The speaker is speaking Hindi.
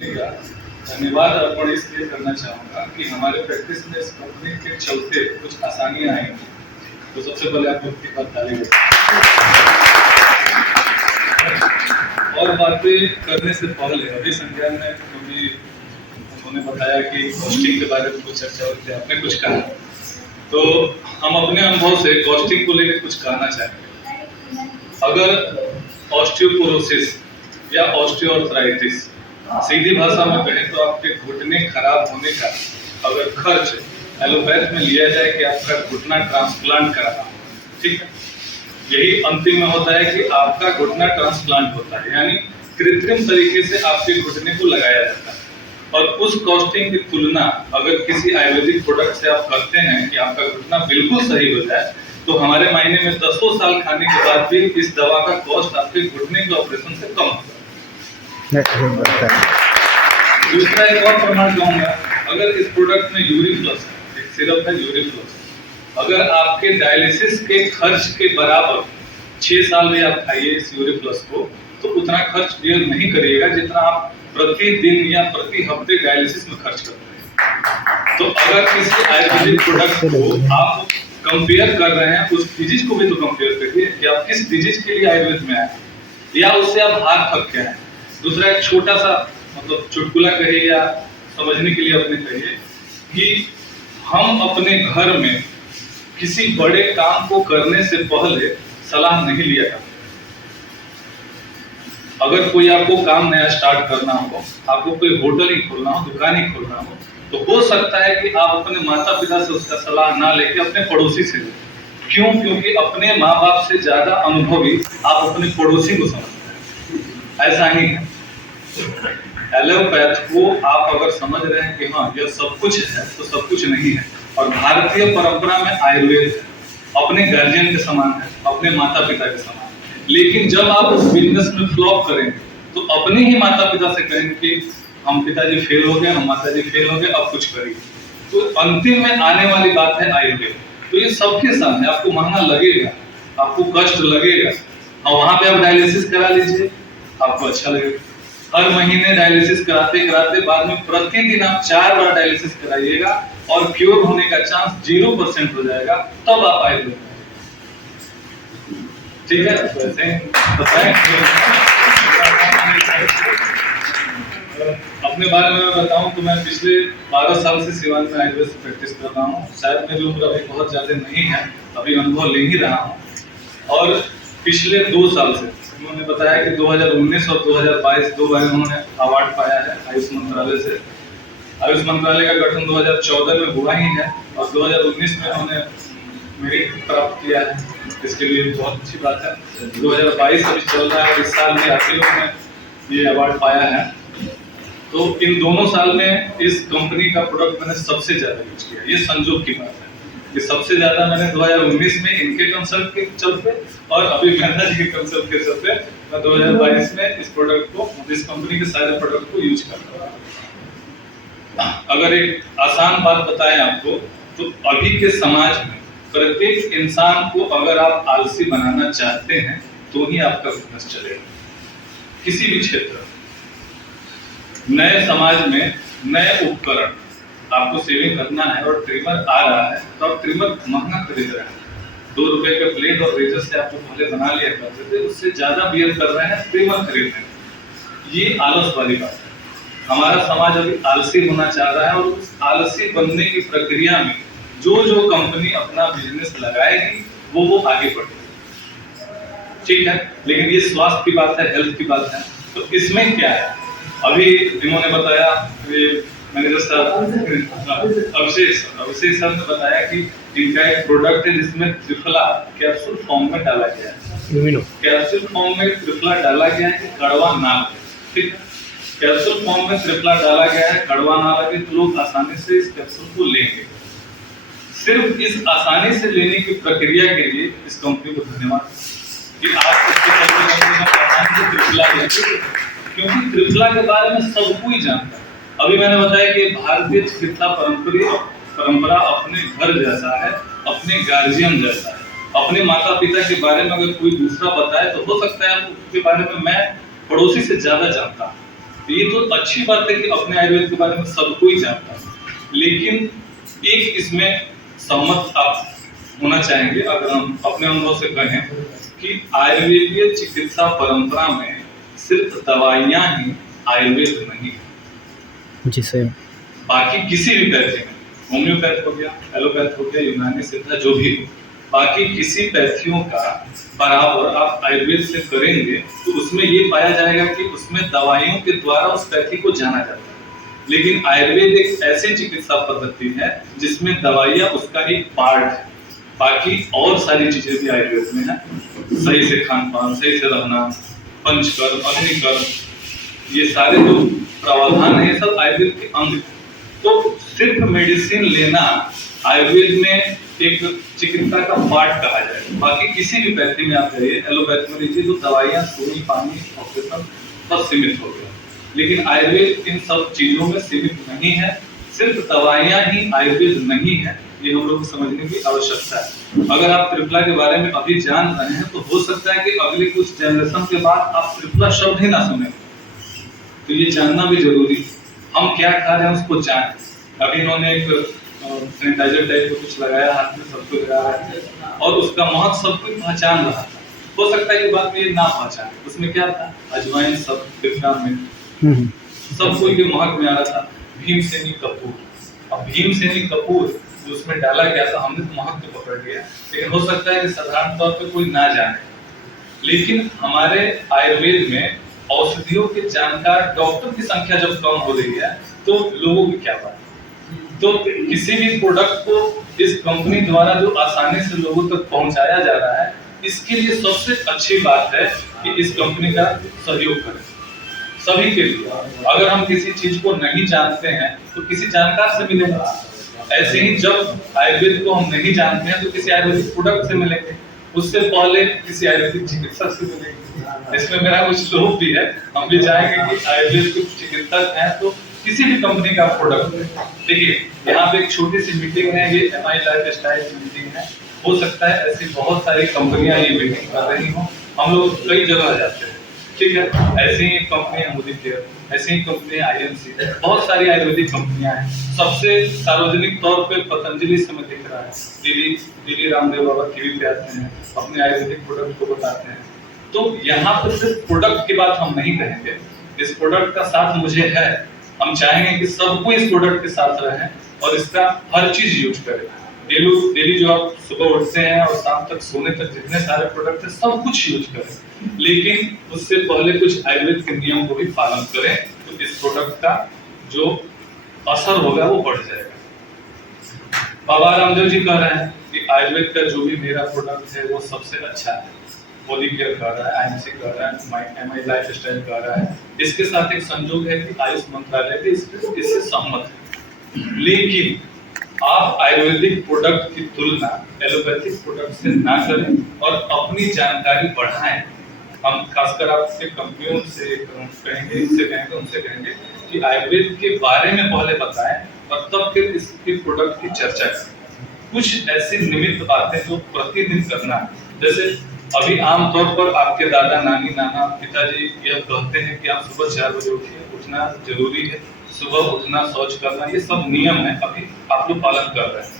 का धन्यवाद अर्पण इसलिए करना चाहूँगा कि हमारे प्रैक्टिस में इस कंपनी के चलते कुछ आसानियाँ आई। तो सबसे पहले आप लोग की बात ताली और बातें करने से पहले अभी संज्ञान में क्योंकि उन्होंने बताया कि कॉस्टिंग के बारे में कुछ चर्चा होती है, आपने कुछ कहा, तो हम अपने अनुभव से कॉस्टिंग को लेकर कुछ कहना चाहेंगे। अगर ऑस्टियोपोरोसिस या ऑस्टियोआर्थराइटिस सीधी भाषा में कहें तो आपके घुटने खराब होने का अगर खर्च एलोपैथ में लिया जाए कि आपका घुटना ट्रांसप्लांट कराना, ठीक है, यही अंतिम में होता है कि आपका घुटना ट्रांसप्लांट होता है, यानी कृत्रिम तरीके से आपके घुटने को लगाया जाता है। और उस कॉस्टिंग की तुलना अगर किसी आयुर्वेदिक प्रोडक्ट से आप करते हैं कि आपका घुटना बिल्कुल सही हो जाए, तो हमारे मायने में 10 साल खाने के बाद भी इस दवा का कॉस्ट आपके घुटने के ऑपरेशन से कम होगा। दूसरा एक और प्रमाण दूंगा, अगर इस प्रोडक्ट में यूरिफ्लक्स है, एक सिरप है यूरिफ्लक्स, अगर आपके डायलिसिस के खर्च के बराबर 6 साल में आप खाइए इस यूरिफ्लक्स को, तो उतना खर्च बियर नहीं करिएगा जितना आप प्रतिदिन या प्रति हफ्ते डायलिसिस में खर्च करते हैं। तो अगर किसी आयुर्वेदिक प्रोडक्ट को आप कंपेयर कर रहे हैं, उस डिजीज को भी तो कंपेयर करिए कि आप किस डिजीज के लिए आयुर्वेद में आए या उससे आप हार थक के आए। दूसरा एक छोटा सा मतलब चुटकुला कहिए या समझने के लिए अपने कहिए कि हम अपने घर में किसी बड़े काम को करने से पहले सलाह नहीं लिया करते। अगर कोई आपको काम नया स्टार्ट करना हो, आपको कोई होटल ही खोलना हो, दुकान ही खोलना हो, तो हो सकता है कि आप अपने माता पिता से उसका सलाह ना लेके अपने पड़ोसी से लें। क्यों? क्योंकि अपने माँ बाप से ज्यादा अनुभवी आप अपने पड़ोसी को समझते हैं। ऐसा ही है, एलोपैथ को आप अगर समझ रहे हैं कि हाँ यह सब कुछ है, तो सब कुछ नहीं है। और भारतीय परंपरा में आयुर्वेद अपने गार्जियन के समान है, अपने माता पिता के समान। लेकिन जब आप उस बिजनेस में फ्लॉप करेंगे तो अपने ही माता पिता से कहेंगे कि हम पिताजी फेल हो गए, हम माताजी फेल हो गए, अब कुछ करिए। तो अंतिम में आने वाली बात है आयुर्वेद। तो ये सबके सामने आपको महंगा लगेगा, आपको कष्ट लगेगा, और वहां पे आप डायलिसिस करा लीजिए, आपको अच्छा लगेगा। हर महीने डायलिसिस कराते कराते बाद में प्रतिदिन आप 4 बार डायलिसिस कराइएगा और क्योर होने का चांस 0% हो जाएगा, तब आप आयुर्वेद, ठीक है। अपने बारे में बताऊं तो मैं पिछले 12 साल से सिवान में आयुर्वेद से प्रैक्टिस कर रहा हूँ। शायद मेरी उम्र अभी बहुत ज्यादा नहीं है, अभी अनुभव ले ही रहा हूँ। और पिछले 2 साल से उन्होंने बताया कि 2019 और 2022 2 बार उन्होंने अवार्ड पाया है आयुष मंत्रालय से। आयुष मंत्रालय का गठन 2014 में हुआ ही है और 2019 में उन्होंने मेरिट प्राप्त किया है, इसके लिए बहुत अच्छी बात है। 2022 अभी चल रहा है, इस साल में आखिर में ये अवार्ड पाया है। तो इन दोनों साल में इस कंपनी का प्रोडक्ट मैंने सबसे ज्यादा यूज किया। ये संजोग की बात है कि सबसे ज्यादा मैंने 2019 में इनके कंसल्ट के चलते और अभी मेहता जी के कंसल्ट के चलते मैं 2022 में इस प्रोडक्ट को, इस कंपनी के सारे प्रोडक्ट को यूज कर रहा हूँ। अगर एक आसान बात बताएं आपको, तो अभी के समाज में प्रत्येक इंसान को अगर आप आलसी बनाना चाहते हैं तो ही आपका बिजनेस चलेगा, किसी भी क्षेत्र। नए समाज में नए उपकरण आपको सेविंग करना है और ट्रिमर आ रहा है, तो आप ट्रिमर महंगा खरीद रहे हैं। 2 रुपए के ब्लेड और रेजर से आप पहले बना लिया करते थे, उससे ज्यादा बियर कर रहे हैं ट्रिमर खरीद रहे हैं। ये आलस वाली बात है। हमारा समाज अभी आलसी होना चाह रहा है और उस आलसी बनने की प्रक्रिया में जो जो कंपनी अपना बिजनेस लगाएगी वो आगे बढ़ेगी, ठीक है। लेकिन ये स्वास्थ्य की बात है, हेल्थ की बात है। तो इसमें क्या है, अभी इन्होंने बताया, ये मैनेजर साहब अभिषेक सर ने बताया कि इनका एक प्रोडक्ट है जिसमें त्रिफला कैप्सूल फॉर्म में डाला गया है। कैप्सूल फॉर्म में त्रिफला डाला गया है कि कड़वा ना लगे, ठीक है। कैप्सूल फॉर्म में त्रिफला डाला गया है, कड़वा ना लगे, तो लोग आसानी से इस कैप्सूल को लेंगे। सिर्फ इस आसानी से लेने की प्रक्रिया के लिए इस कंपनी को धन्यवाद कि आप इसके त्रिफला लेंगे, क्योंकि त्रिफला के बारे में सब कोई जानता है। अभी मैंने बताया कि भारतीय चिकित्सा परंपरा अपने घर जैसा है, अपने गार्जियन जैसा है। अपने माता पिता के बारे में अगर कोई दूसरा बताए तो हो सकता है उसके बारे में मैं पड़ोसी से ज्यादा जानता हूँ। तो ये तो अच्छी बात है कि अपने आयुर्वेद के बारे में सब कोई जानता है, लेकिन एक इसमें सहमत आप होना चाहेंगे अगर हम अपने अनुभव से कहें कि आयुर्वेदीय चिकित्सा परंपरा में सिर्फ दवाइयां ही आयुर्वेद नहीं है। जी सर। बाकी किसी भी पैथी में, होम्योपैथ हो गया, एलोपैथ हो गया, यूनानी सिद्धा जो भी हो, बाकी किसी पैथियों का बराबर आप आयुर्वेद से करेंगे तो उसमें ये पाया जाएगा कि उसमें दवाइयों के द्वारा उस पैथी को जाना जाता है। लेकिन आयुर्वेद एक ऐसी चिकित्सा पद्धति है जिसमें दवाइयाँ उसका एक पार्ट है, बाकी और सारी चीजें भी आयुर्वेद में है। सही से खान पान, सही से रहना, पंचकर्म, अग्निकर्म, ये सारे जो प्रावधान है ये सब आयुर्वेद के अंग है। तो सिर्फ मेडिसिन लेना आयुर्वेद में एक चिकित्सा का पार्ट कहा जाएगा। बाकी किसी भी पैथी में आप जाइए, एलोपैथ में लीजिए, तो दवाइयाँ, सुई, पानी, ऑपरेशन सब सीमित हो गया। लेकिन आयुर्वेद इन सब चीजों में सीमित नहीं है। सिर्फ दवाइयाँ ही आयुर्वेद नहीं है, ये हम लोग को समझने की आवश्यकता है। अगर आप त्रिफला के बारे में अभी जान रहे हैं तो हो सकता है कि अगले कुछ जनरेशन के बाद आप त्रिफला शब्द ही ना सुने, तो ये जानना भी जरूरी है। हम क्या खा रहे हैं उसको जाने। अभी इन्होंने एक सैनिटाइजर टाइप को कुछ लगाया हाथ में, सबको लगा रहा है और उसका महत्व सब कोई पहचान रहा था। हो सकता है कि बाद में ये ना पहचाने, उसमें क्या था, अजवाइन, सब में सब कोई के महक में आ रहा था। भीमसेनी कपूर, अब भीमसेनी कपूर जो उसमें डाला गया था, हमने तो महक को पकड़ लिया, लेकिन हो सकता है कि साधारण तौर पे कोई ना जाने। लेकिन हमारे आयुर्वेद में औषधियों के जानकार डॉक्टर की संख्या जब कम हो रही है तो लोगों की क्या बात। तो किसी भी प्रोडक्ट को इस कंपनी द्वारा जो आसानी से लोगों तक पहुंचाया जा रहा है, इसके लिए सबसे अच्छी बात है कि इस कंपनी का सहयोग करें सभी के लिए। अगर हम किसी चीज को नहीं जानते हैं तो किसी जानकार से मिलेंगे। ऐसे ही जब आयुर्वेद को हम नहीं जानते हैं तो किसी आयुर्वेदिक प्रोडक्ट से मिलेंगे, उससे पहले किसी आयुर्वेदिक चिकित्सक से मिलेंगे। इसमें मेरा कुछ लोभ भी है, हम भी चाहेंगे कि आयुर्वेद के चिकित्सक हैं तो किसी भी कंपनी का प्रोडक्ट। देखिए यहाँ पे एक छोटी सी मीटिंग है, ये MI लाइफस्टाइल की मीटिंग है। हो सकता है ऐसी बहुत सारी कंपनियां ये मीटिंग कर रही हो, हम लोग कई जगह जाते हैं, ठीक है। ऐसी ही कंपनियां मोदी केयर, ऐसी ही कंपनियां IMC, बहुत सारी आयुर्वेदिक कंपनियां हैं। सबसे सार्वजनिक तौर पे पतंजलि से मैं दिख रहा है, दिल्ली रामदेव बाबा टीवी पे आते हैं, अपने आयुर्वेदिक प्रोडक्ट को बताते हैं। तो यहाँ पर सिर्फ प्रोडक्ट की बात हम नहीं कहेंगे, इस प्रोडक्ट का साथ मुझे है, हम चाहेंगे कि सबको इस प्रोडक्ट के साथ रहें और इसका हर चीज यूज करें। डेली जो आप सुबह उठते हैं और शाम तक सोने तक जितने सारे प्रोडक्ट हैं सब कुछ यूज करें, लेकिन उससे पहले कुछ आयुर्वेद के नियम को भी पालन करें, तो इस प्रोडक्ट का जो असर होगा वो बढ़ जाएगा। बाबा रामदेव जी कह रहे हैं कि आयुर्वेद का जो भी मेरा प्रोडक्ट है वो सबसे अच्छा है। मोदी केयर कर रहा है, IMC कर रहा है, MI लाइफस्टाइल कर रहा है। इसके साथ एक संयोग है कि आयुष मंत्रालय भी इससे सहमत है। लेकिन आप आयुर्वेदिक प्रोडक्ट की तुलना एलोपैथिक प्रोडक्ट से ना करें और अपनी जानकारी बढ़ाएं। हम खासकर आपसे कंपनियों से कहेंगे, इससे कहेंगे, उनसे कहेंगे कि आयुर्वेद के बारे में पहले बताएं और तब फिर इसके प्रोडक्ट की चर्चा करें। कुछ ऐसी निमित्त बातें जो प्रतिदिन करना है, जैसे अभी आमतौर पर आपके दादा, नानी, नाना, पिताजी यह कहते हैं कि आप सुबह 4 बजे उठिए, उठना जरूरी है, सुबह उठना, शौच करना, ये सब नियम है, अभी आप लोग पालन कर रहे हैं।